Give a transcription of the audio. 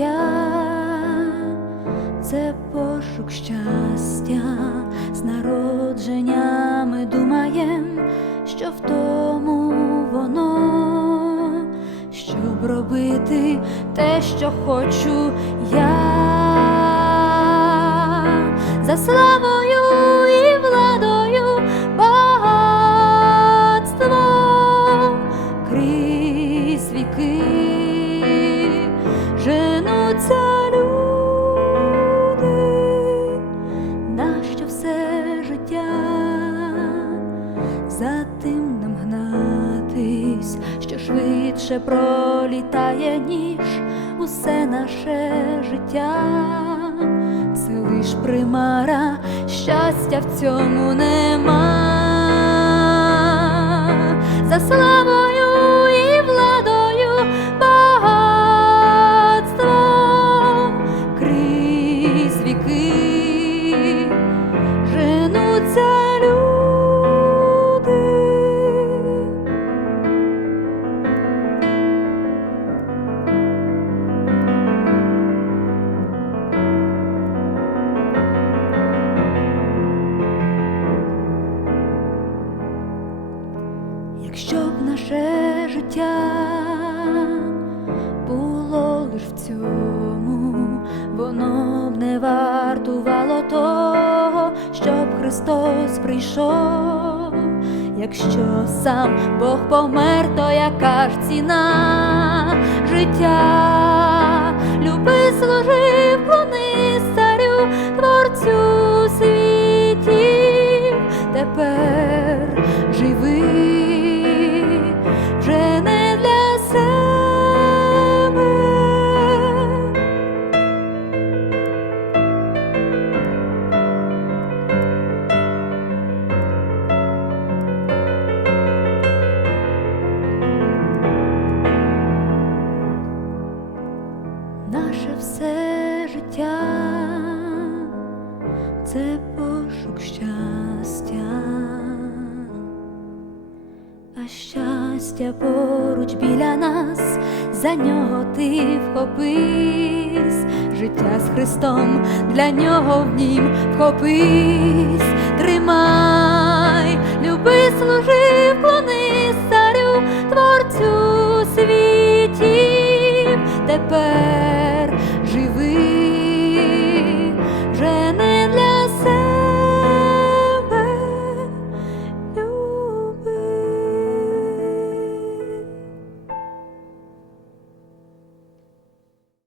Життя. Це пошук щастя, з народження ми думаєм, що в тому воно, щоб робити те, що хочу я, за славою за тим нам гнатись, що швидше пролітає, ніж усе наше життя. Це лиш примара, щастя в цьому нема. За славою і владою, багатством крізь віки Якщо б наше життя було лиш в цьому, воно б не вартувало того, щоб Христос прийшов. Якщо сам Бог помер, то яка ж ціна життя? Люби служив, клонись царю, творцю світів, тепер живи це пошук щастя, а щастя поруч біля нас, за нього ти вхопись, життя з Христом для нього в нім вхопись, тримай, люби, служи, вклонись царю, творцю світів. Тепер.